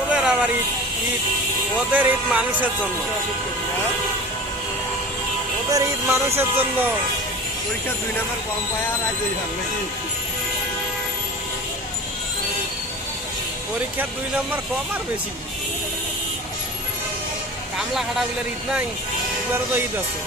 ওদের আবার ঈদ ঈদ ওদের ঈদ মানুষের জন্য, ওদের ঈদ মানুষের জন্য। পরীক্ষা 2 নাম্বার কম পায় আর আজ ভালো নাকি? পরীক্ষার 2 নম্বর কম আর বেশি কামলা খাটাগুলোর ঈদ নাই, এগুলোরও তো ঈদ আছে।